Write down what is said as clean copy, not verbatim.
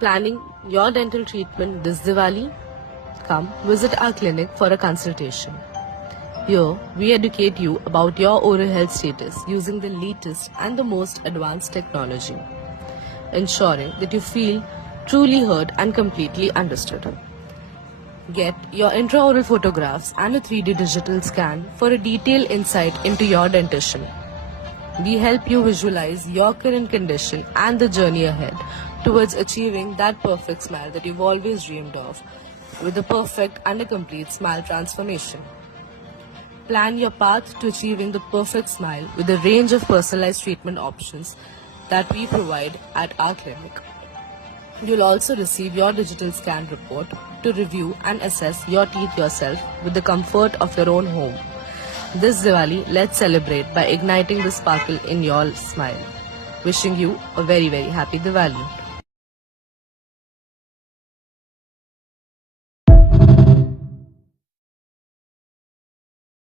Planning your dental treatment this Diwali? Come visit our clinic for a consultation. Here, we educate you about your oral health status using the latest and the most advanced technology, ensuring that you feel truly heard and completely understood. Get your intraoral photographs and a 3D digital scan for a detailed insight into your dentition. We help you visualize your current condition and the journey ahead towards achieving that perfect smile that you've always dreamed of with a perfect and a complete smile transformation. Plan your path to achieving the perfect smile with a range of personalized treatment options that we provide at our clinic. You'll also receive your digital scan report to review and assess your teeth yourself with the comfort of your own home. This Diwali, let's celebrate by igniting the sparkle in your smile. Wishing you a very, very happy Diwali.